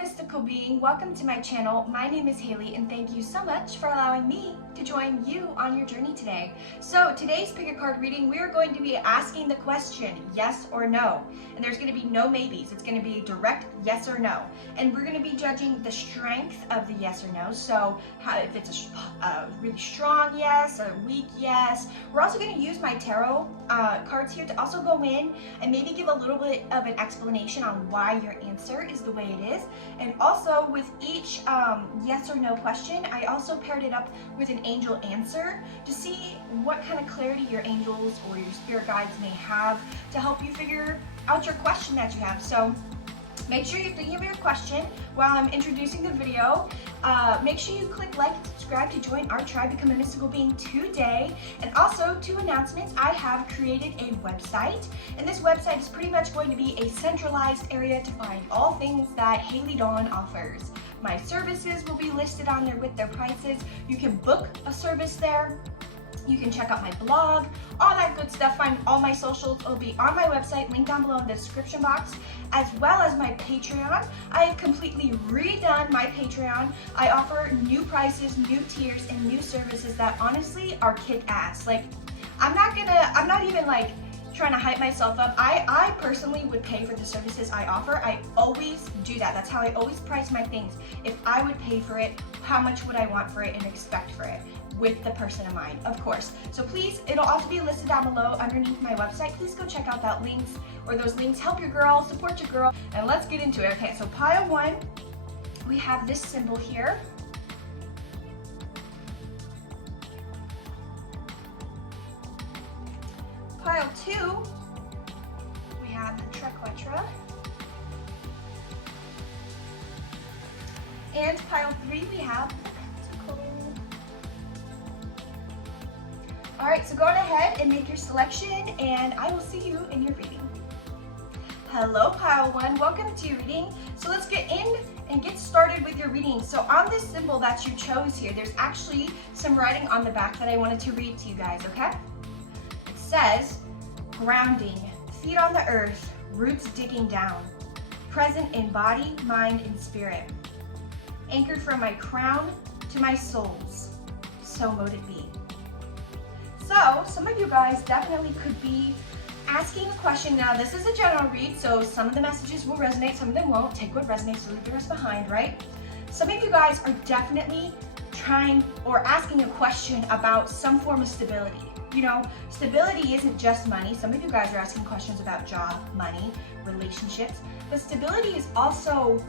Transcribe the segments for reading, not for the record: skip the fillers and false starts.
mystical being, welcome to my channel. My name is Hayley and thank you so much for allowing me to join you on your journey today. So today's pick a card reading, we are going to be asking the question yes or no, and there's going to be no maybes. It's going to be direct yes or no, and we're going to be judging the strength of the yes or no. So if it's a really strong yes, a weak yes. We're also going to use my tarot cards here to also go in and maybe give a little bit of an explanation on why your answer is the way it is. And also with each yes or no question, I also paired it up with an angel answer to see what kind of clarity your angels or your spirit guides may have to help you figure out your question that you have. So make sure you're thinking of your question while I'm introducing the video. Make sure you click like and subscribe to join our tribe, Become a Mystical Being today. And also, 2 announcements. I have created a website, and this website is pretty much going to be a centralized area to find all things that Hayley Dawn offers. My services will be listed on there with their prices. You can book a service there. You can check out my blog, all that good stuff. Find all my socials will be on my website, linked down below in the description box, as well as my Patreon. I have completely redone my Patreon. I offer new prices, new tiers, and new services that honestly are kick-ass. Like, I'm not even like trying to hype myself up. I personally would pay for the services I offer. I always do that. That's how I always price my things. If I would pay for it, how much would I want for it and expect for it? With the person in mind, of course. So please, it'll also be listed down below underneath my website. Please go check out that links or those links. Help your girl, support your girl, and let's get into it. Okay, so pile 1, we have this symbol here. Pile 2, we have the triquetra. And pile 3, we have the pentacle. All right, so go on ahead and make your selection, and I will see you in your reading. Hello, pile 1, welcome to your reading. So let's get in and get started with your reading. So on this symbol that you chose here, there's actually some writing on the back that I wanted to read to you guys, okay? It says, grounding, feet on the earth, roots digging down, present in body, mind, and spirit, anchored from my crown to my soles, so mote it be. So some of you guys definitely could be asking a question. Now this is a general read, so some of the messages will resonate, some of them won't. Take what resonates, leave the rest behind, right? Some of you guys are definitely trying or asking a question about some form of stability. You know, stability isn't just money. Some of you guys are asking questions about job, money, relationships, but stability is also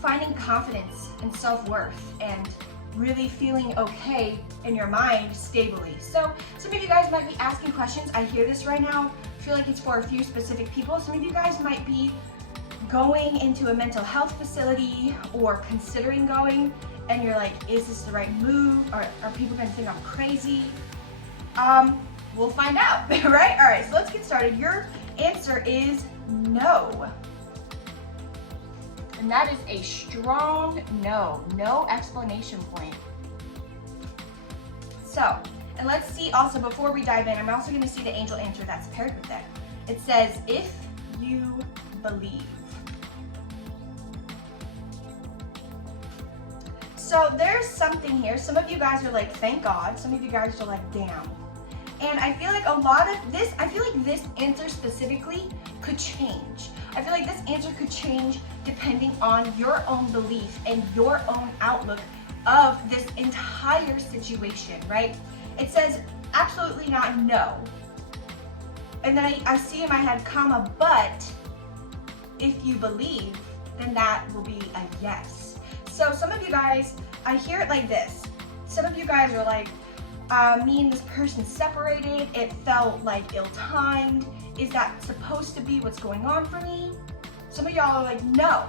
finding confidence and self-worth and really feeling okay in your mind stably. So some of you guys might be asking questions. I hear this right now. I feel like it's for a few specific people. Some of you guys might be going into a mental health facility or considering going, and you're like, is this the right move? Or are people gonna think I'm crazy? We'll find out, right? All right, so let's get started. Your answer is no. And that is a strong no, no explanation point. So, and let's see also, before we dive in, I'm also gonna see the angel answer that's paired with it. It says, if you believe. So there's something here. Some of you guys are like, thank God. Some of you guys are like, damn. And I feel like a lot of this, I feel like this answer specifically could change. I feel like this answer could change depending on your own belief and your own outlook of this entire situation, right? It says absolutely not no. And then I see in my head, comma, but if you believe, then that will be a yes. So some of you guys, I hear it like this. Some of you guys are like, me and this person separated, it felt like ill-timed. Is that supposed to be what's going on for me? Some of y'all are like, no.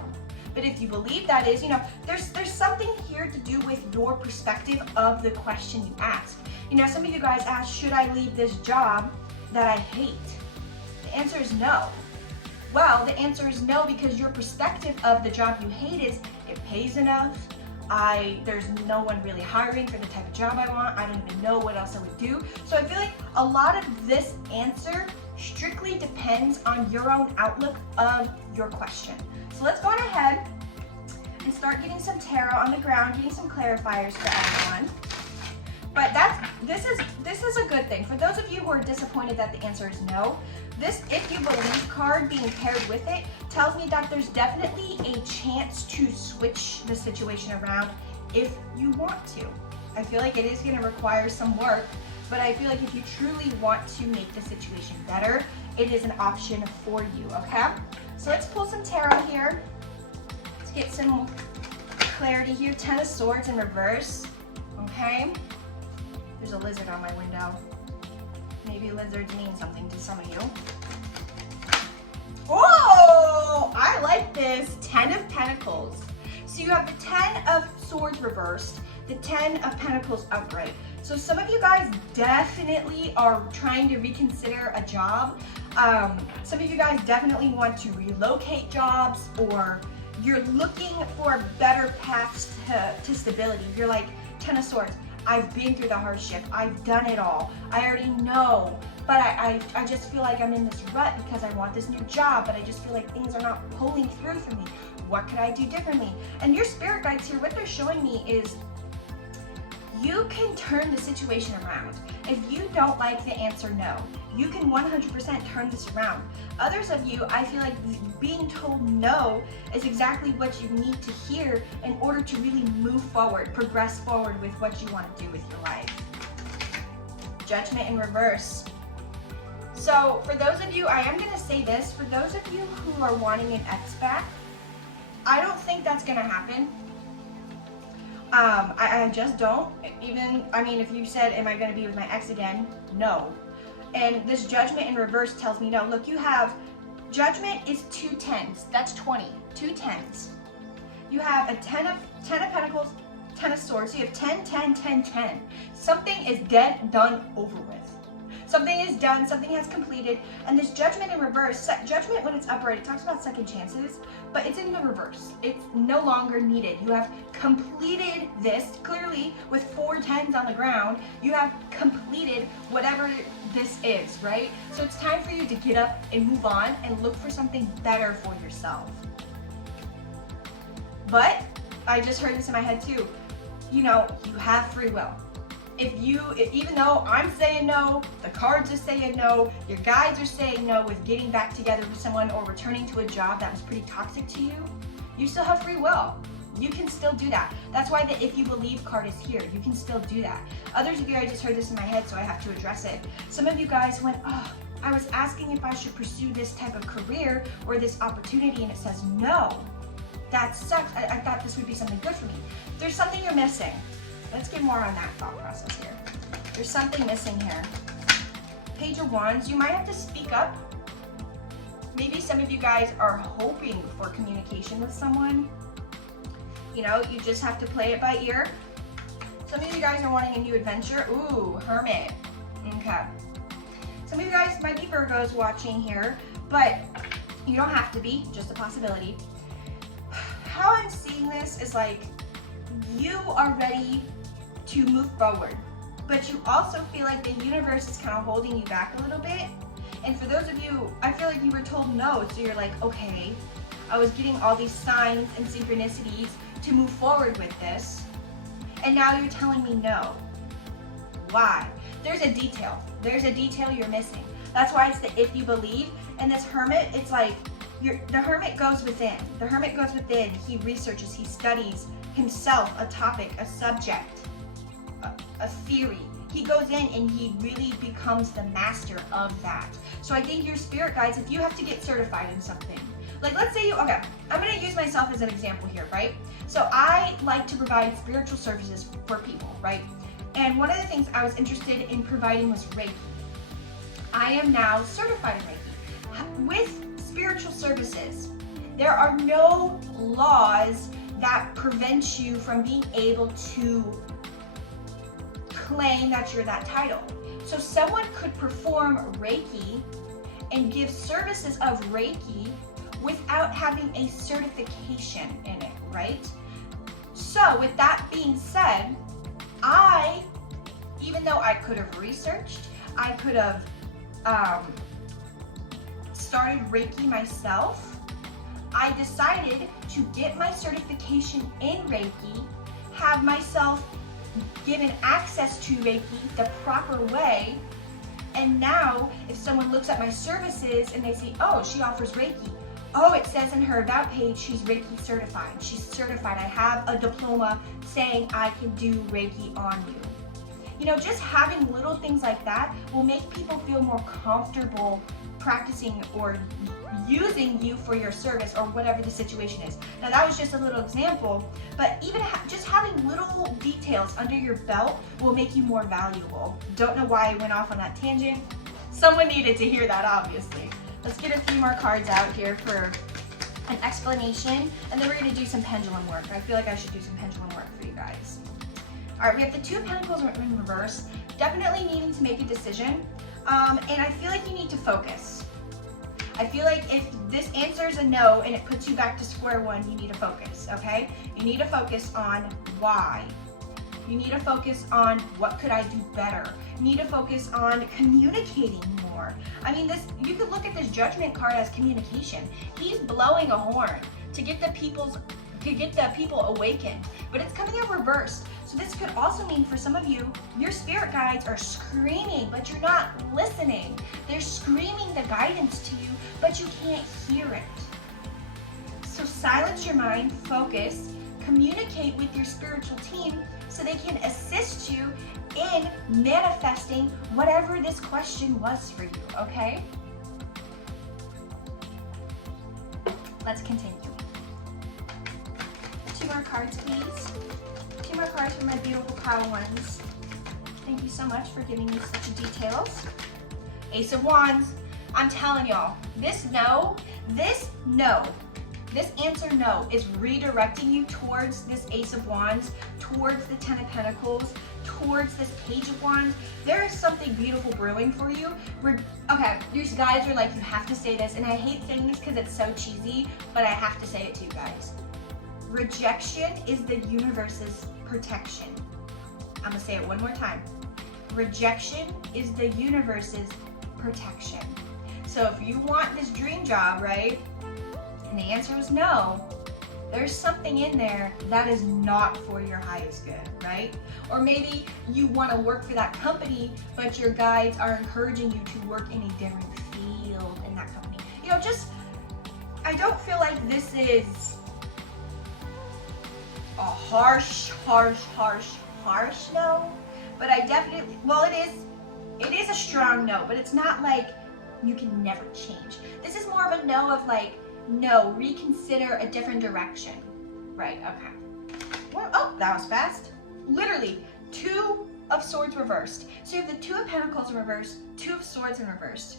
But if you believe that is, you know, there's something here to do with your perspective of the question you asked. You know, some of you guys asked, should I leave this job that I hate? The answer is no. Well, the answer is no because your perspective of the job you hate is, it pays enough, there's no one really hiring for the type of job I want, I don't even know what else I would do. So I feel like a lot of this answer strictly depends on your own outlook of your question. So let's go on ahead and start getting some tarot on the ground, getting some clarifiers for everyone. But this is a good thing. For those of you who are disappointed that the answer is no, this if you believe card being paired with it tells me that there's definitely a chance to switch the situation around if you want to. I feel like it is going to require some work, but I feel like if you truly want to make the situation better, it is an option for you, okay? So let's pull some tarot here. Let's get some clarity here. 10 of Swords in reverse, okay? There's a lizard on my window. Maybe lizards mean something to some of you. Oh, I like this. 10 of Pentacles. So you have the 10 of Swords reversed, the 10 of Pentacles upright. So some of you guys definitely are trying to reconsider a job. Some of you guys definitely want to relocate jobs, or you're looking for better paths to stability. You're like, 10 of Swords, I've been through the hardship. I've done it all. I already know, but I just feel like I'm in this rut because I want this new job, but I just feel like things are not pulling through for me. What could I do differently? And your spirit guides here, what they're showing me is you can turn the situation around. If you don't like the answer no, you can 100% turn this around. Others of you, I feel like being told no is exactly what you need to hear in order to really move forward, progress forward with what you want to do with your life. Judgment in reverse. So for those of you, I am going to say this, for those of you who are wanting an ex back, I don't think that's going to happen. I just don't. Even, I mean, if you said, am I going to be with my ex again? No. And this Judgment in reverse tells me no. Look, you have, Judgment is 2 10s. That's 20. 2 10s. You have a 10 of Pentacles, 10 of Swords. So you have 10, 10, 10, 10. Something is dead, done, over with. Something is done, something has completed, and this Judgment in reverse, Judgment when it's upright, it talks about second chances, but it's in the reverse. It's no longer needed. You have completed this, clearly with 4 10s on the ground, you have completed whatever this is, right? So it's time for you to get up and move on and look for something better for yourself. But, I just heard this in my head too, you know, you have free will. Even though I'm saying no, the cards are saying no, your guides are saying no with getting back together with someone or returning to a job that was pretty toxic to you, you still have free will. You can still do that. That's why the if you believe card is here. You can still do that. Others of you, I just heard this in my head, so I have to address it. Some of you guys went, oh, I was asking if I should pursue this type of career or this opportunity, and it says no. That sucks. I thought this would be something good for me. There's something you're missing. Let's get more on that thought process here. There's something missing here. Page of Wands, you might have to speak up. Maybe some of you guys are hoping for communication with someone. You know, you just have to play it by ear. Some of you guys are wanting a new adventure. Ooh, Hermit. Okay. Some of you guys might be Virgos watching here, but you don't have to be, just a possibility. How I'm seeing this is like, you are ready to move forward, but you also feel like the universe is kind of holding you back a little bit. And for those of you, I feel like you were told no, so you're like, okay, I was getting all these signs and synchronicities to move forward with this, and now you're telling me no. Why? There's a detail. There's a detail you're missing. That's why it's the if you believe. And this Hermit, it's like, the Hermit goes within. The Hermit goes within. He researches, he studies himself, a topic, a subject, a theory. He goes in and he really becomes the master of that. So I think your spirit guides, if you have to get certified in something, like let's say okay, I'm gonna use myself as an example here, right? So I like to provide spiritual services for people, right? And one of the things I was interested in providing was Reiki. I am now certified in Reiki. With spiritual services, there are no laws that prevent you from being able to claim that you're that title. So someone could perform Reiki and give services of Reiki without having a certification in it, right? So with that being said, even though I could have researched, I could have started Reiki myself, I decided to get my certification in Reiki, have myself given access to Reiki the proper way, and now if someone looks at my services and they see, oh, she offers Reiki, oh, it says in her about page she's Reiki certified. She's certified. I have a diploma saying I can do Reiki on you. You know, just having little things like that will make people feel more comfortable practicing or using you for your service or whatever the situation is. Now that was just a little example, but even just having little details under your belt will make you more valuable. Don't know why I went off on that tangent. Someone needed to hear that, obviously. Let's get a few more cards out here for an explanation, and then we're going to do some pendulum work. I feel like I should do some pendulum work for you guys. All right, we have the Two of Pentacles in reverse. Definitely needing to make a decision, and I feel like you need to focus. I feel like if this answer is a no and it puts you back to square one, you need to focus, okay? You need to focus on why. You need to focus on what could I do better. You need to focus on communicating more. I mean, you could look at this Judgment card as communication. He's blowing a horn to get the people awakened, but it's coming in reversed. So this could also mean for some of you, your spirit guides are screaming, but you're not listening. They're screaming the guidance to you, but you can't hear it. So silence your mind, focus, communicate with your spiritual team so they can assist you in manifesting whatever this question was for you, okay? Let's continue. 2 more cards, please. 2 more cards for my beautiful pile ones. Thank you so much for giving me such details. Ace of Wands. I'm telling y'all, this answer no is redirecting you towards this Ace of Wands, towards the 10 of Pentacles, towards this Page of Wands. There is something beautiful brewing for you. Okay, you guys are like, you have to say this, and I hate saying this because it's so cheesy, but I have to say it to you guys. Rejection is the universe's protection. I'm gonna say it one more time. Rejection is the universe's protection. So if you want this dream job, right, and the answer is no, there's something in there that is not for your highest good, right? Or maybe you want to work for that company, but your guides are encouraging you to work in a different field in that company. You know, I don't feel like this is a harsh no, but I definitely, well, it is a strong no, but it's not like you can never change. This is more of a no of like, no, reconsider a different direction. Right, okay. Well, oh, that was fast. Literally, 2 of Swords reversed. So you have the 2 of Pentacles in reverse, 2 of Swords in reverse.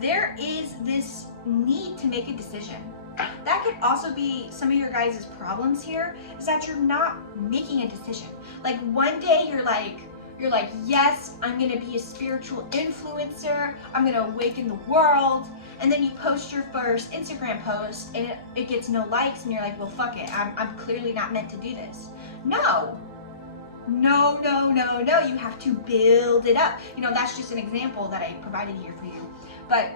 There is this need to make a decision. That could also be some of your guys' problems here, is that you're not making a decision. Like one day you're like, yes, I'm gonna be a spiritual influencer, I'm gonna awaken the world, and then you post your first Instagram post and it gets no likes, and you're like, well, fuck it, I'm clearly not meant to do this. No, you have to build it up. You know, that's just an example that I provided here for you. But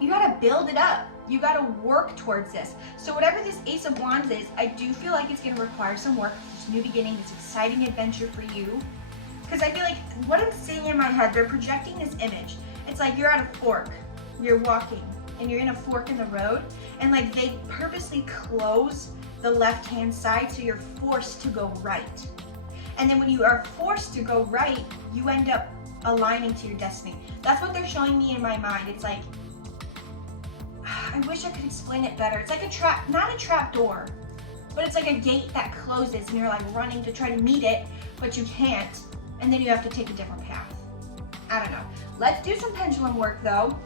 you gotta build it up. You gotta work towards this. So whatever this Ace of Wands is, I do feel like it's gonna require some work, this new beginning, this exciting adventure for you. Because I feel like what I'm seeing in my head, they're projecting this image. It's like you're at a fork, you're walking, and you're in a fork in the road, and like they purposely close the left-hand side so you're forced to go right. And then when you are forced to go right, you end up aligning to your destiny. That's what they're showing me in my mind. It's like, I wish I could explain it better. It's like a trap, not a trap door, but it's like a gate that closes and you're like running to try to meet it, but you can't. And then you have to take a different path. I don't know. Let's do some pendulum work though.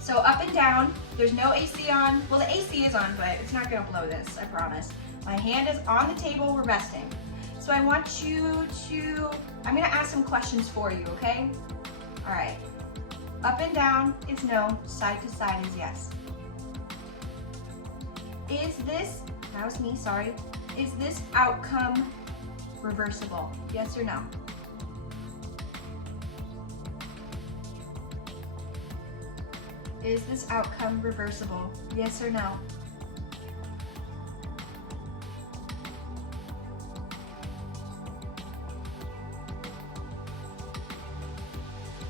So up and down, there's no AC on. Well, the AC is on, but it's not gonna blow this, I promise. My hand is on the table, we're resting. So I want you to, I'm gonna ask some questions for you, okay? All right. Up and down is no, side to side is yes. Is this, that was me, sorry. Is this outcome reversible? Yes or no? Is this outcome reversible? Yes or no?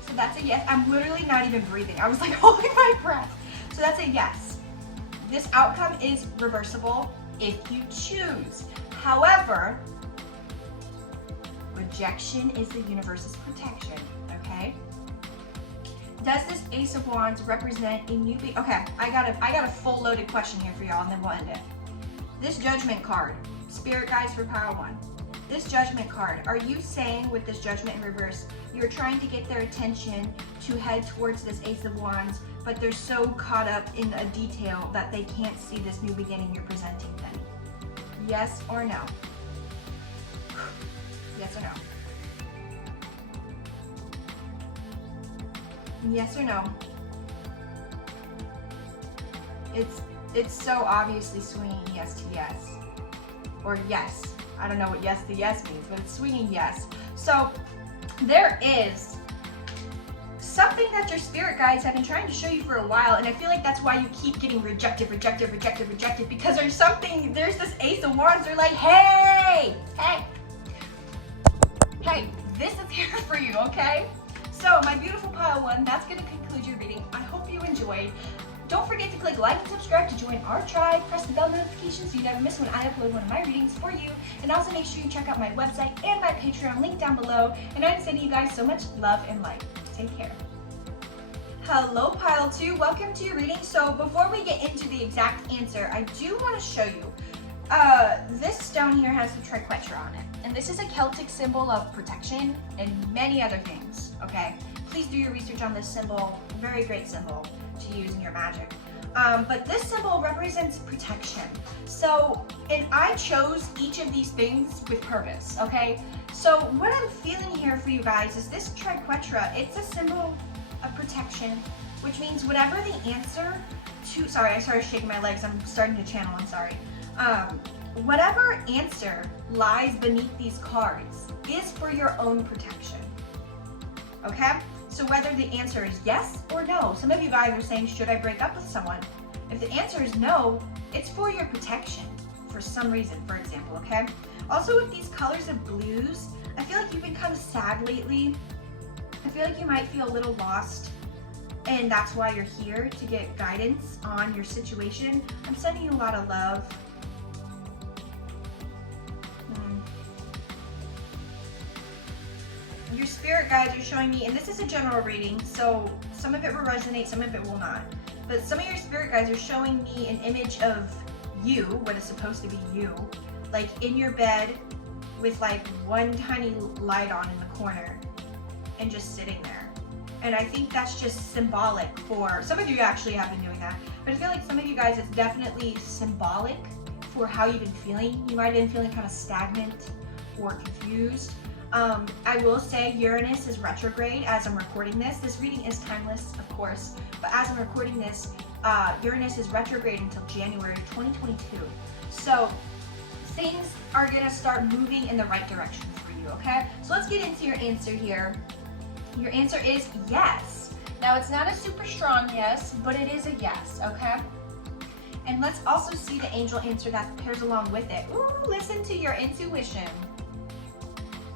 So that's a yes. I'm literally not even breathing. I was like holding my breath. So that's a yes. This outcome is reversible if you choose. However, rejection is the universe's protection, okay? Does this Ace of Wands represent a new okay, I got a full loaded question here for y'all and then we'll end it. This Judgment card, Spirit Guides for Pile 1. This Judgment card, are you saying with this Judgment in reverse, you're trying to get their attention to head towards this Ace of Wands, but they're so caught up in a detail that they can't see this new beginning you're presenting them? Yes or no? Yes or no? Yes or no? It's so obviously swinging yes to yes. Or yes. I don't know what yes to yes means, but it's swinging yes. So there is something that your spirit guides have been trying to show you for a while, and I feel like that's why you keep getting rejected, because there's this Ace of Wands. They're like, hey, this is here for you, okay? So my beautiful Pile 1, that's gonna conclude your reading. I hope you enjoyed. Don't forget to click like and subscribe to join our tribe. Press the bell notification so you never miss when I upload one of my readings for you. And also make sure you check out my website and my Patreon link down below. And I'm sending you guys so much love and light. Take care. Hello Pile 2, welcome to your reading. So before we get into the exact answer, I do want to show you. This stone here has the triquetra on it. And this is a Celtic symbol of protection and many other things, okay? Please do your research on this symbol. Very great symbol to use in your magic. But this symbol represents protection. So, and I chose each of these things with purpose, okay? So what I'm feeling here for you guys is this triquetra, it's a symbol of protection, which means whatever the answer to, sorry, I started shaking my legs, I'm starting to channel, I'm sorry. Whatever answer lies beneath these cards is for your own protection, okay? So whether the answer is yes or no, some of you guys are saying, should I break up with someone? If the answer is no, it's for your protection for some reason, for example, okay? Also with these colors of blues, I feel like you've been kind of sad lately. I feel like you might feel a little lost, and that's why you're here, to get guidance on your situation. I'm sending you a lot of love. Your spirit guides are showing me, and this is a general reading, so some of it will resonate, some of it will not. But some of your spirit guides are showing me an image of you, what is supposed to be you, like in your bed with like one tiny light on in the corner and just sitting there. And I think that's just symbolic for, some of you actually have been doing that, but I feel like some of you guys, it's definitely symbolic for how you've been feeling. You might have been feeling kind of stagnant or confused. I will say Uranus is retrograde as I'm recording this. This reading is timeless, of course, but as I'm recording this, Uranus is retrograde until January 2022. So things are gonna start moving in the right direction for you, okay? So let's get into your answer here. Your answer is yes. Now it's not a super strong yes, but it is a yes, okay? And let's also see the angel answer that pairs along with it. Ooh, listen to your intuition.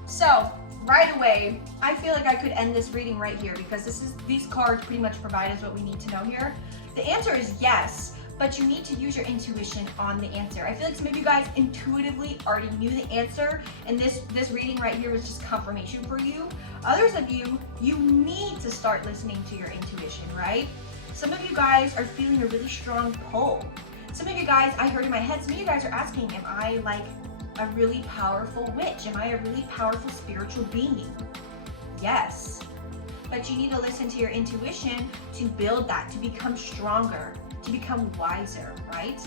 So, right away, I feel like I could end this reading right here because these cards pretty much provide us what we need to know here. The answer is yes, but you need to use your intuition on the answer. I feel like some of you guys intuitively already knew the answer, and this reading right here was just confirmation for you. Others of you, you need to start listening to your intuition, right? Some of you guys are feeling a really strong pull. Some of you guys, I heard in my head, some of you guys are asking, am I like a really powerful witch? Am I a really powerful spiritual being? Yes. But you need to listen to your intuition to build that, to become stronger, to become wiser, right?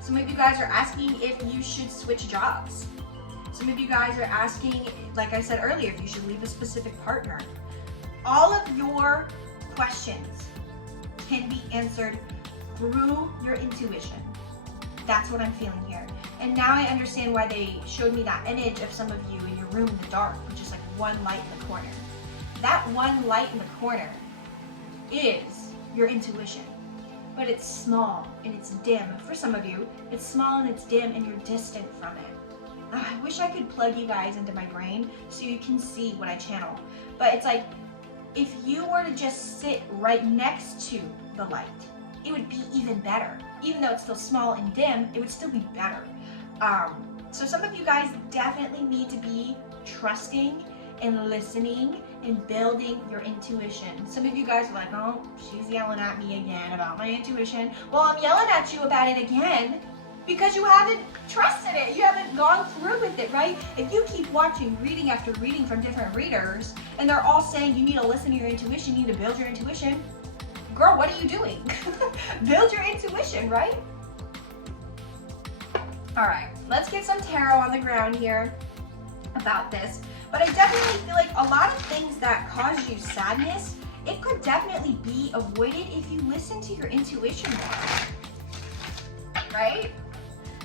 Some of you guys are asking if you should switch jobs. Some of you guys are asking, like I said earlier, if you should leave a specific partner. All of your questions can be answered through your intuition. That's what I'm feeling here. And now I understand why they showed me that image of some of you in your room in the dark, which is like one light in the corner. That one light in the corner is your intuition. But it's small and it's dim. For some of you, it's small and it's dim and you're distant from it. I wish I could plug you guys into my brain so you can see what I channel. But it's like, if you were to just sit right next to the light, it would be even better. Even though it's still small and dim, it would still be better. So some of you guys definitely need to be trusting and listening and building your intuition. Some of you guys are like, oh, she's yelling at me again about my intuition. Well, I'm yelling at you about it again because you haven't trusted it. You haven't gone through with it, right? If you keep watching reading after reading from different readers and they're all saying you need to listen to your intuition, you need to build your intuition, girl, what are you doing? Build your intuition, right? All right, let's get some tarot on the ground here about this. But I definitely feel like a lot of things that cause you sadness, it could definitely be avoided if you listen to your intuition more, right?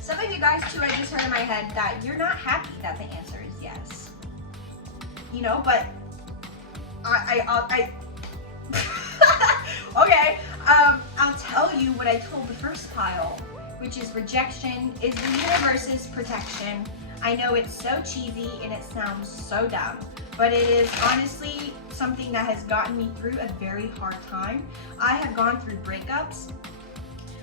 Some of you guys too, I just heard in my head that you're not happy that the answer is yes. You know, but okay, I'll tell you what I told the first pile, which is rejection is the universe's protection. I know it's so cheesy and it sounds so dumb, but it is honestly something that has gotten me through a very hard time. I have gone through breakups,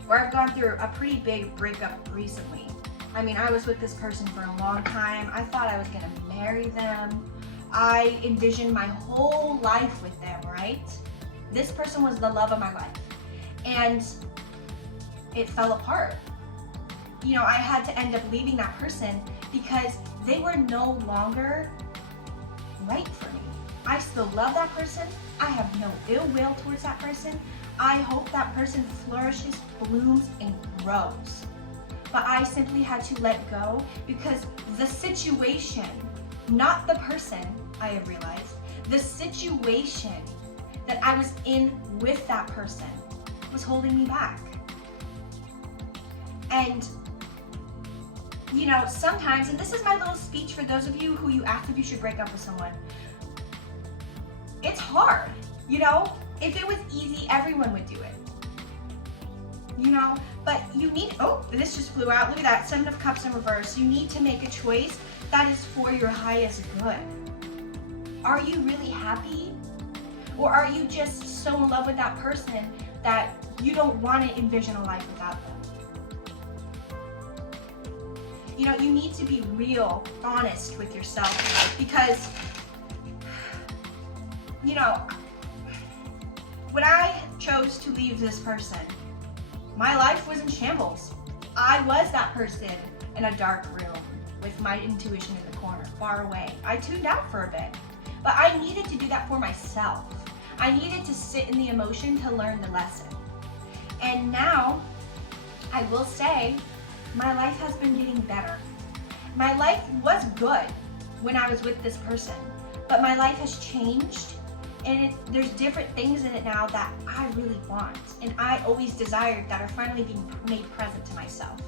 or I've gone through a pretty big breakup recently. I mean, I was with this person for a long time. I thought I was gonna marry them. I envisioned my whole life with them, right? This person was the love of my life. And it fell apart. You know, I had to end up leaving that person because they were no longer right for me. I still love that person. I have no ill will towards that person. I hope that person flourishes, blooms, and grows. But I simply had to let go because the situation, not the person, I have realized, the situation that I was in with that person was holding me back. And you know, sometimes, and this is my little speech for those of you who you asked if you should break up with someone. It's hard, you know? If it was easy, everyone would do it. You know? But you need, oh, this just flew out. Look at that, 7 of Cups in reverse. You need to make a choice that is for your highest good. Are you really happy? Or are you just so in love with that person that you don't want to envision a life without them? You know, you need to be real, honest with yourself because, you know, when I chose to leave this person, my life was in shambles. I was that person in a dark room with my intuition in the corner, far away. I tuned out for a bit, but I needed to do that for myself. I needed to sit in the emotion to learn the lesson. And now, I will say, my life has been getting better. My life was good when I was with this person, but my life has changed and there's different things in it now that I really want and I always desired that are finally being made present to myself.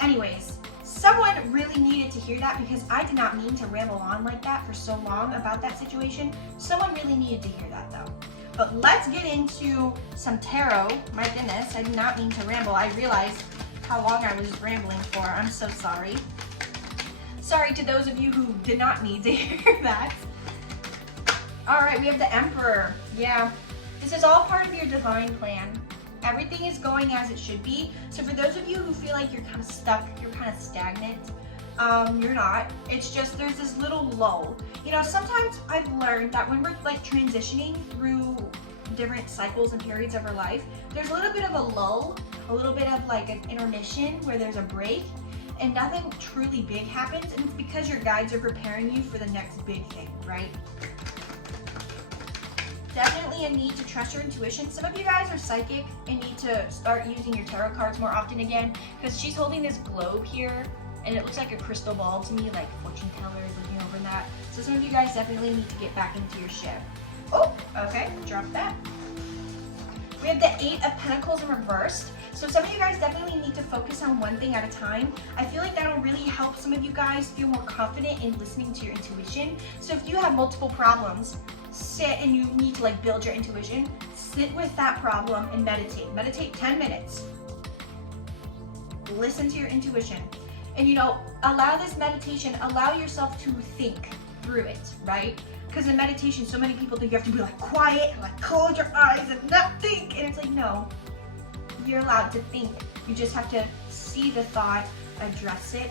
Anyways, someone really needed to hear that because I did not mean to ramble on like that for so long about that situation. Someone really needed to hear that though. But let's get into some tarot. My goodness, I did not mean to ramble. I realized how long I was rambling for. I'm so sorry. Sorry to those of you who did not need to hear that. All right, we have the Emperor. Yeah, this is all part of your divine plan. Everything is going as it should be. So for those of you who feel like you're kind of stuck, you're kind of stagnant, you're not. It's just there's this little lull. You know, sometimes I've learned that when we're like transitioning through different cycles and periods of our life, there's a little bit of a lull, a little bit of like an intermission where there's a break and nothing truly big happens, and it's because your guides are preparing you for the next big thing, right? Definitely a need to trust your intuition. Some of you guys are psychic and need to start using your tarot cards more often again, because she's holding this globe here and it looks like a crystal ball to me, like fortune tellers looking over that. So some of you guys definitely need to get back into your ship. Oh, okay, drop that. We have the 8 of Pentacles in reversed. So some of you guys definitely need to focus on one thing at a time. I feel like that'll really help some of you guys feel more confident in listening to your intuition. So if you have multiple problems, sit and you need to like build your intuition, sit with that problem and meditate. Meditate 10 minutes. Listen to your intuition. And allow this meditation, allow yourself to think through it, right? Because in meditation, so many people think you have to be like quiet and like close your eyes and not think. And it's like, no, you're allowed to think. You just have to see the thought, address it,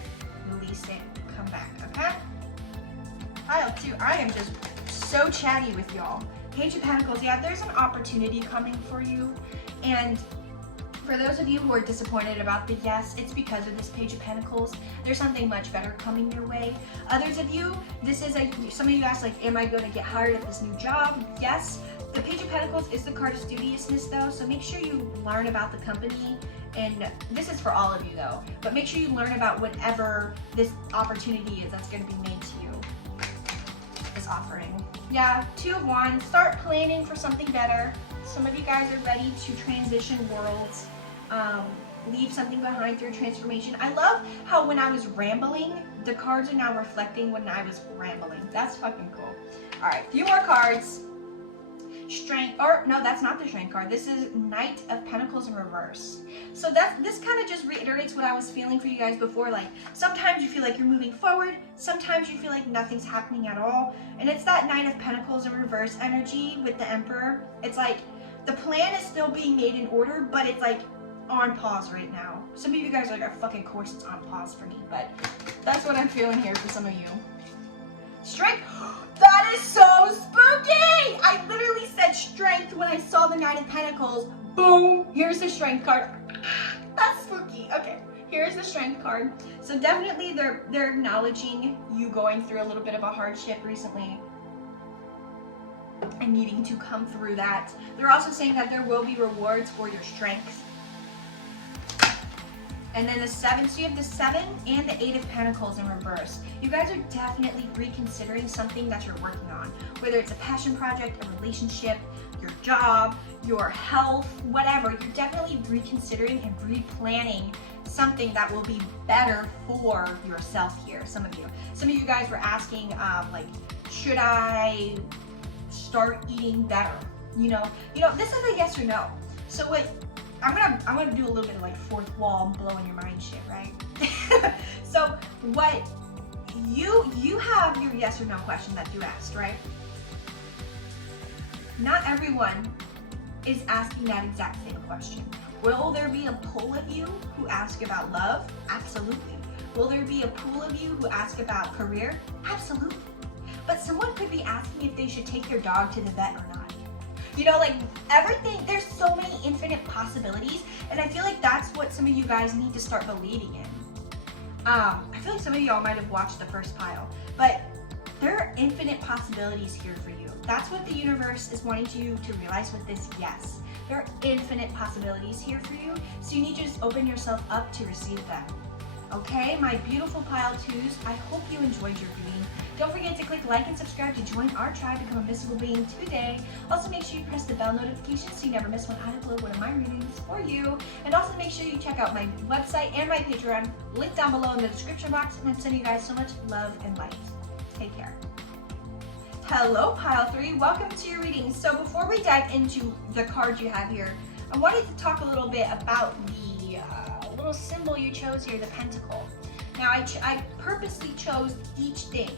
release it, come back, okay? Pile 2, I am just so chatty with y'all. Page of Pentacles, yeah, there's an opportunity coming for you. And for those of you who are disappointed about the yes, it's because of this Page of Pentacles. There's something much better coming your way. Others of you, some of you asked like, am I going to get hired at this new job? Yes. The Page of Pentacles is the card of studiousness though, so make sure you learn about the company. And this is for all of you though, but make sure you learn about whatever this opportunity is that's going to be made to you. This offering. Yeah, 2 of Wands, start planning for something better. Some of you guys are ready to transition worlds, leave something behind through transformation. I love how when I was rambling, the cards are now reflecting when I was rambling. That's fucking cool. All right, few more cards. Strength, or no, that's not the Strength card. This is Knight of Pentacles in reverse. So this kind of just reiterates what I was feeling for you guys before. Like sometimes you feel like you're moving forward, sometimes you feel like nothing's happening at all. And it's that Knight of Pentacles in reverse energy with the Emperor. It's like the plan is still being made in order, but it's like on pause right now. Some of you guys are like, fucking course it's on pause for me, but that's what I'm feeling here for some of you. Strength. That is so spooky! I literally said Strength when I saw the Knight of Pentacles. Boom! Here's the Strength card. That's spooky. Okay, here's the Strength card. So definitely they're acknowledging you going through a little bit of a hardship recently and needing to come through that. They're also saying that there will be rewards for your strength. And then the 7, so you have the 7 and the 8 of Pentacles in reverse. You guys are definitely reconsidering something that you're working on. Whether it's a passion project, a relationship, your job, your health, whatever. You're definitely reconsidering and replanning something that will be better for yourself here, some of you. Some of you guys were asking, like, should I start eating better? This is a yes or no. So what, I'm gonna do a little bit of like fourth wall, blowing your mind shit, right? So what you have your yes or no question that you asked, right? Not everyone is asking that exact same question. Will there be a pool of you who ask about love? Absolutely. Will there be a pool of you who ask about career? Absolutely. But someone could be asking if they should take their dog to the vet or not. Like everything, there's so many infinite possibilities, and I feel like that's what some of you guys need to start believing in. I feel like some of y'all might have watched the first pile, but there are infinite possibilities here for you. That's what the universe is wanting you to realize with this yes. There are infinite possibilities here for you, so you need to just open yourself up to receive them. Okay, my beautiful pile 2s, I hope you enjoyed your reading. Don't forget to click like and subscribe to join our tribe, become a mystical being today. Also make sure you press the bell notification so you never miss when I upload one of my readings for you. And also make sure you check out my website and my Patreon, link down below in the description box. And I'm sending you guys so much love and light. Take care. Hello pile 3, welcome to your reading. So before we dive into the cards you have here, I wanted to talk a little bit about the little symbol you chose here, the pentacle. Now I purposely chose each thing.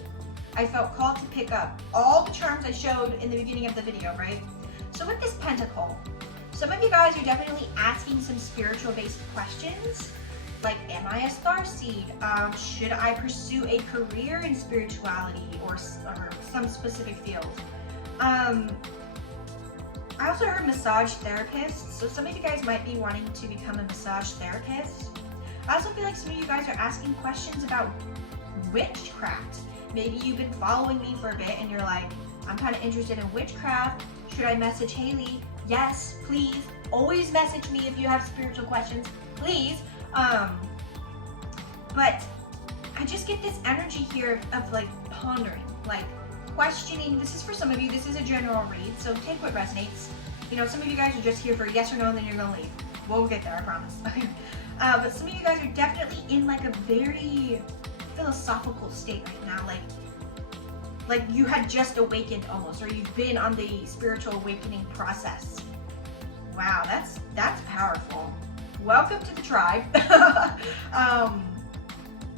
I felt called to pick up all the charms I showed in the beginning of the video, right? So with this pentacle, some of you guys are definitely asking some spiritual based questions, like, am I a starseed? Should I pursue a career in spirituality or some specific field? I also heard massage therapist, so some of you guys might be wanting to become a massage therapist. I also feel like some of you guys are asking questions about witchcraft. Maybe you've been following me for a bit and you're like, I'm kind of interested in witchcraft. Should I message Hayley? Yes, please. Always message me if you have spiritual questions, please. But I just get this energy here of like pondering, like questioning. This is for some of you. This is a general read, so take what resonates. Some of you guys are just here for yes or no and then you're going to leave. We'll get there, I promise. But some of you guys are definitely in like a very philosophical state right now, like you had just awakened almost, or you've been on the spiritual awakening process. Wow, that's powerful. Welcome to the tribe.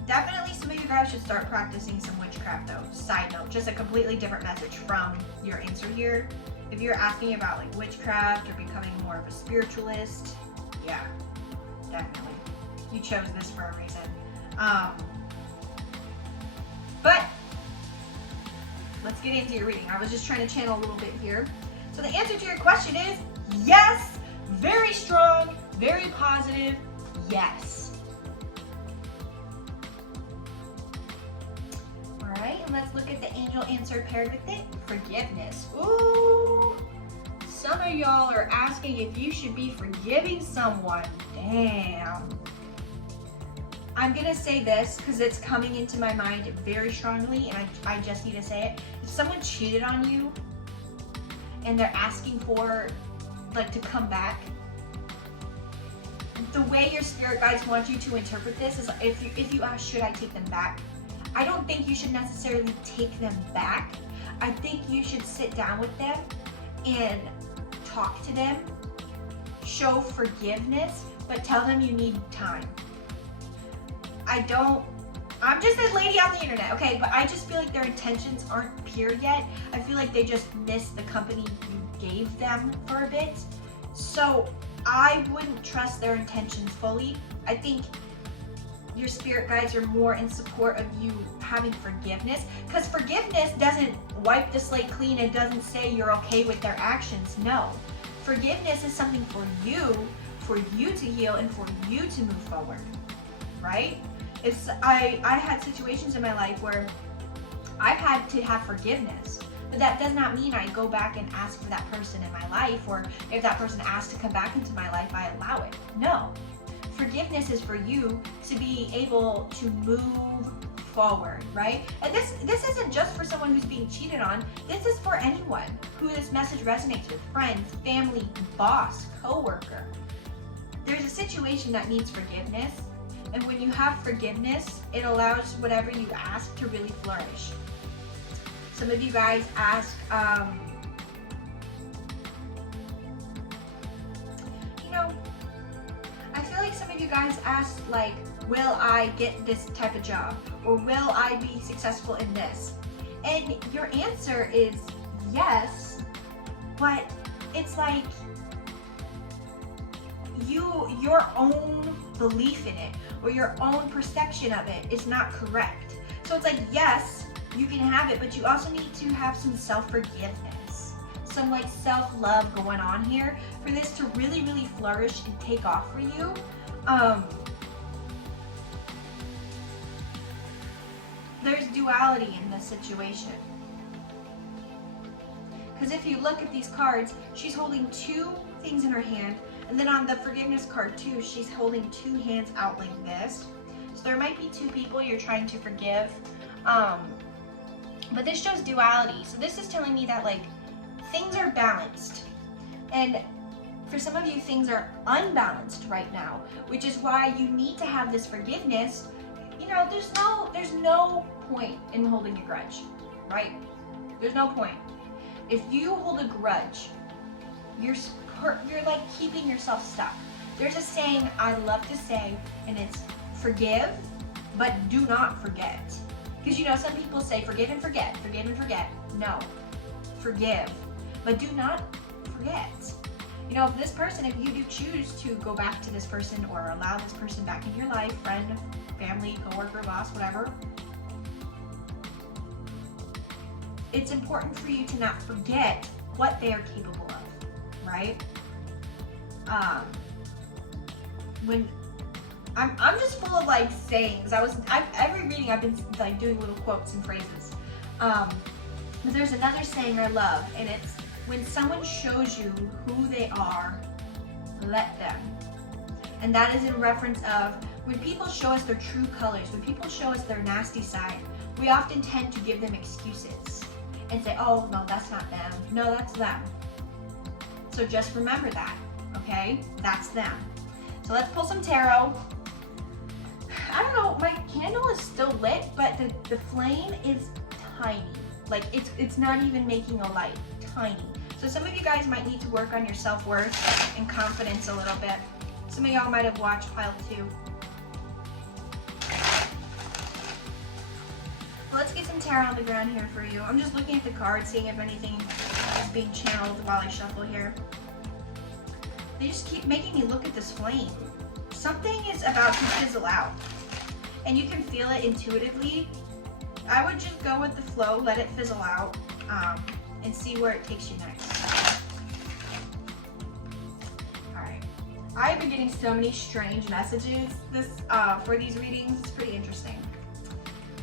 Definitely some of you guys should start practicing some witchcraft though. Side note, just a completely different message from your answer here. If you're asking about like witchcraft or becoming more of a spiritualist, yeah, definitely. You chose this for a reason. But let's get into your reading. I was just trying to channel a little bit here. So the answer to your question is yes. Very strong, very positive, yes. All right, and let's look at the angel answer paired with it. Forgiveness. Ooh, some of y'all are asking if you should be forgiving someone. Damn. I'm gonna say this because it's coming into my mind very strongly, and I just need to say it. If someone cheated on you and they're asking for like to come back, the way your spirit guides want you to interpret this is if you ask, should I take them back? I don't think you should necessarily take them back. I think you should sit down with them and talk to them, show forgiveness, but tell them you need time. I'm just a lady on the internet, okay? But I just feel like their intentions aren't pure yet. I feel like they just missed the company you gave them for a bit. So I wouldn't trust their intentions fully. I think your spirit guides are more in support of you having forgiveness, because forgiveness doesn't wipe the slate clean. It doesn't say you're okay with their actions. No. Forgiveness is something for you to heal and for you to move forward, right? I had situations in my life where I've had to have forgiveness, but that does not mean I go back and ask for that person in my life, or if that person asks to come back into my life, I allow it. No. Forgiveness is for you to be able to move forward, right? And this isn't just for someone who's being cheated on. This is for anyone who this message resonates with. Friends, family, boss, coworker. There's a situation that needs forgiveness. And when you have forgiveness, it allows whatever you ask to really flourish. Some of you guys ask, I feel like some of you guys ask like, will I get this type of job? Or will I be successful in this? And your answer is yes, but it's like your own belief in it or your own perception of it is not correct. So it's like, yes, you can have it, but you also need to have some self-forgiveness, some like self-love going on here for this to really, really flourish and take off for you. There's duality in this situation. Because if you look at these cards, she's holding two things in her hand, and then on the forgiveness card too, she's holding two hands out like this. So there might be two people you're trying to forgive. But this shows duality. So this is telling me that like things are balanced. And for some of you, things are unbalanced right now, which is why you need to have this forgiveness. You know, there's no point in holding a grudge, right? There's no point. If you hold a grudge, you're like keeping yourself stuck. There's a saying I love to say, and it's forgive, but do not forget. Because you know, some people say forgive and forget, forgive and forget. No, forgive, but do not forget. You know, if this person, if you do choose to go back to this person or allow this person back in your life, friend, family, coworker, boss, whatever, it's important for you to not forget what they are capable of, right? When I'm just full of like sayings. Every reading I've been like doing little quotes and phrases. But there's another saying I love, and it's when someone shows you who they are, let them. And that is in reference of when people show us their true colors, when people show us their nasty side, we often tend to give them excuses and say, oh, no, that's not them. No, that's them. So just remember that, okay? That's them. So let's pull some tarot. I don't know, my candle is still lit, but the flame is tiny. Like it's not even making a light, tiny. So some of you guys might need to work on your self-worth and confidence a little bit. Some of y'all might have watched pile 2. Well, let's get some tarot on the ground here for you. I'm just looking at the cards, seeing if anything is being channeled while I shuffle here. They just keep making me look at this flame. Something is about to fizzle out, and you can feel it intuitively. I would just go with the flow, let it fizzle out, and see where it takes you next. All right. I've been getting so many strange messages for these readings. It's pretty interesting.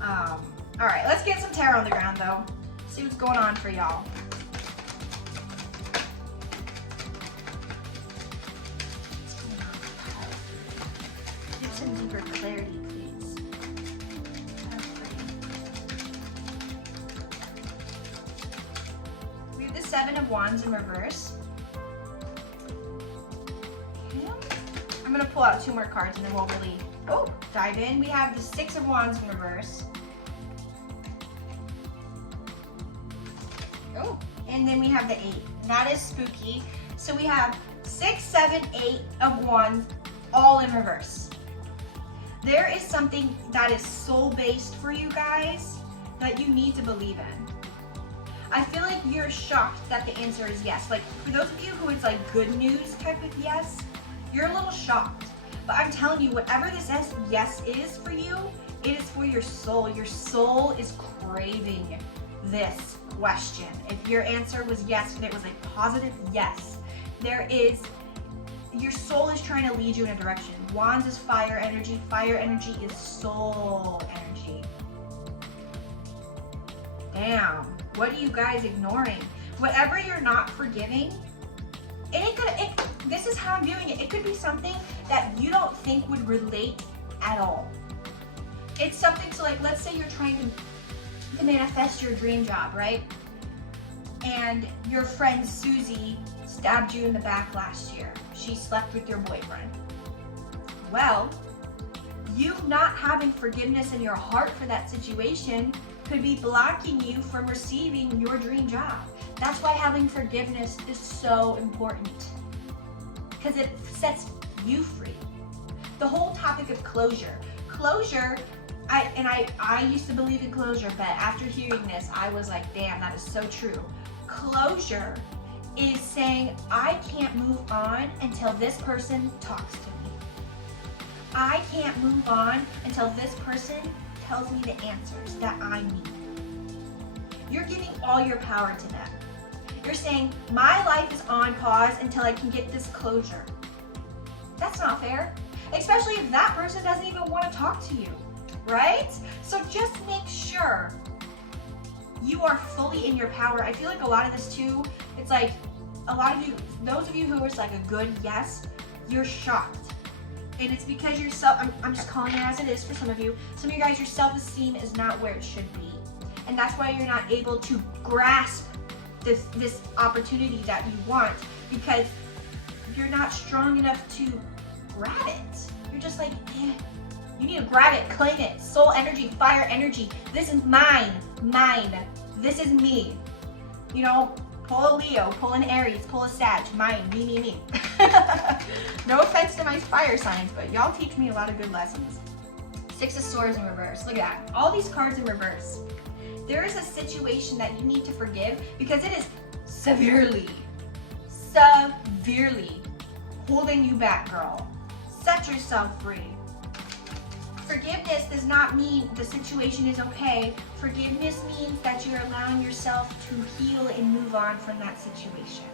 All right, let's get some tarot on the ground though. See what's going on for y'all. Get some deeper clarity, please. That's pretty. We have the 7 of Wands in reverse. Okay. I'm gonna pull out 2 more cards and then we'll really dive in. We have the 6 of Wands in reverse. Oh, and then we have the 8. That is spooky. So we have 6, 7, 8 of Wands all in reverse. There is something that is soul-based for you guys that you need to believe in. I feel like you're shocked that the answer is yes. Like for those of you who it's like good news type of yes, you're a little shocked. But I'm telling you, whatever this yes is for you, it is for your soul. Your soul is craving this question. If your answer was yes and it was a positive yes, your soul is trying to lead you in a direction. Wands is fire energy. Fire energy is soul energy. Damn, what are you guys ignoring? Whatever you're not forgiving, this is how I'm viewing it. It could be something that you don't think would relate at all. It's something, so like, let's say you're trying to manifest your dream job, right? And your friend Susie stabbed you in the back last year. She slept with your boyfriend. Well, you not having forgiveness in your heart for that situation could be blocking you from receiving your dream job. That's why having forgiveness is so important, because it sets you free. The whole topic of closure. I used to believe in closure, but after hearing this, I was like, damn, that is so true. Closure is saying, I can't move on until this person talks to me. I can't move on until this person tells me the answers that I need. You're giving all your power to them. You're saying, my life is on pause until I can get this closure. That's not fair, especially if that person doesn't even want to talk to you, right? So just make sure you are fully in your power. I feel like a lot of this too, it's like a lot of you, those of you who is like a good yes, you're shocked. And it's because I'm just calling it as it is for some of you. Some of you guys, your self-esteem is not where it should be. And that's why you're not able to grasp this opportunity that you want, because you're not strong enough to grab it. You're just like, eh. You need to grab it, claim it. Soul energy, fire energy. This is mine. This is me. You know, pull a Leo, pull an Aries, pull a Sag. Mine, me. No offense to my fire signs, but y'all teach me a lot of good lessons. 6 of Swords in reverse. Look at that. All these cards in reverse. There is a situation that you need to forgive because it is severely holding you back, girl. Set yourself free. Forgiveness does not mean the situation is okay. Forgiveness means that you're allowing yourself to heal and move on from that situation.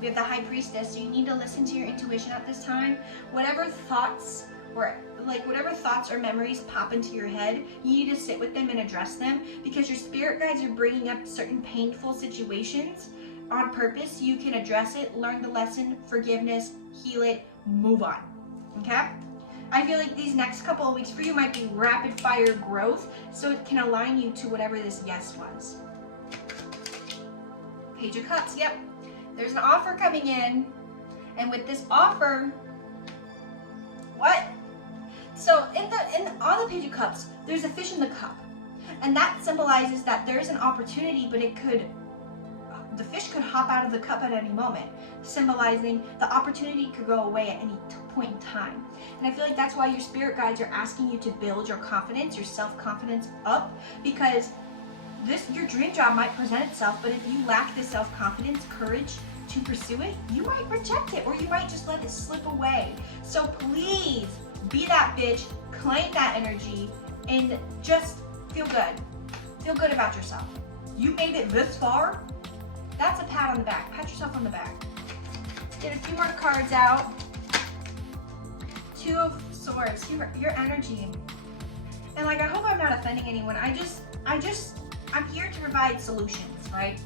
We have the High Priestess, so you need to listen to your intuition at this time. Whatever thoughts or memories pop into your head, you need to sit with them and address them, because your spirit guides are bringing up certain painful situations on purpose so you can address it, learn the lesson, forgiveness, heal it, move on. Okay? I feel like these next couple of weeks for you might be rapid fire growth, so it can align you to whatever this yes was. Page of Cups, yep. There's an offer coming in, and with this offer, what? So on the Page of Cups, there's a fish in the cup, and that symbolizes that there's an opportunity, but it could the fish could hop out of the cup at any moment, symbolizing the opportunity could go away at any point in time. And I feel like that's why your spirit guides are asking you to build your confidence, your self-confidence up, because your dream job might present itself, but if you lack the self-confidence, courage to pursue it, you might reject it, or you might just let it slip away. So please be that bitch, claim that energy, and just feel good. Feel good about yourself. You made it this far. That's a pat on the back. Pat yourself on the back. Let's get a few more cards out. Two of Swords, your energy. And like, I hope I'm not offending anyone. I'm here to provide solutions, right?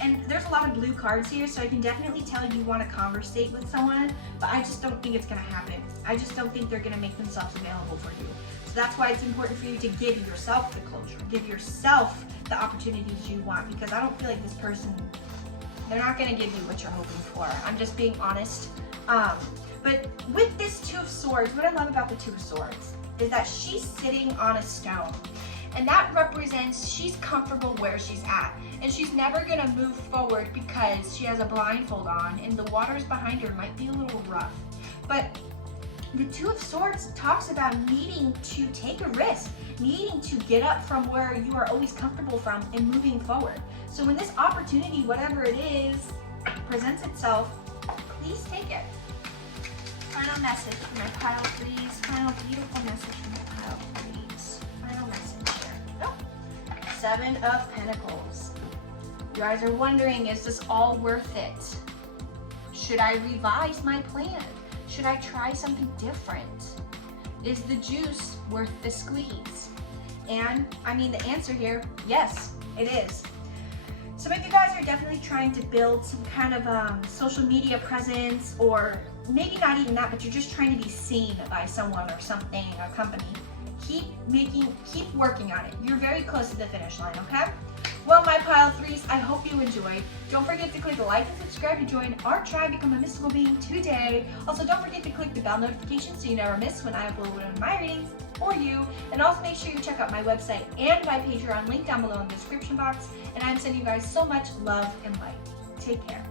And there's a lot of blue cards here, so I can definitely tell you want to conversate with someone, but I just don't think it's going to happen. I just don't think they're going to make themselves available for you. So that's why it's important for you to give yourself the closure, give yourself the opportunities you want, because I don't feel like this person, they're not going to give you what you're hoping for. I'm just being honest. But with this Two of Swords, what I love about the Two of Swords is that she's sitting on a stone. And that represents she's comfortable where she's at. And she's never going to move forward because she has a blindfold on and the waters behind her might be a little rough. But the Two of Swords talks about needing to take a risk, needing to get up from where you are always comfortable from and moving forward. So when this opportunity, whatever it is, presents itself, please take it. Final message for my pile threes. Final beautiful message for my pile threes. Final message here. Oh. Seven of Pentacles. You guys are wondering, is this all worth it? Should I revise my plan? Should I try something different? Is the juice worth the squeeze? And I mean, the answer here, yes, it is. Some of you guys are definitely trying to build some kind of social media presence, or maybe not even that, but you're just trying to be seen by someone or something, a company. Keep working on it. You're very close to the finish line, okay? Well, my pile threes, I hope you enjoyed. Don't forget to click like and subscribe to join our tribe, become a mystical being today. Also, don't forget to click the bell notification so you never miss when I upload one of my readings for you. And also make sure you check out my website and my Patreon link down below in the description box. And I'm sending you guys so much love and light. Take care.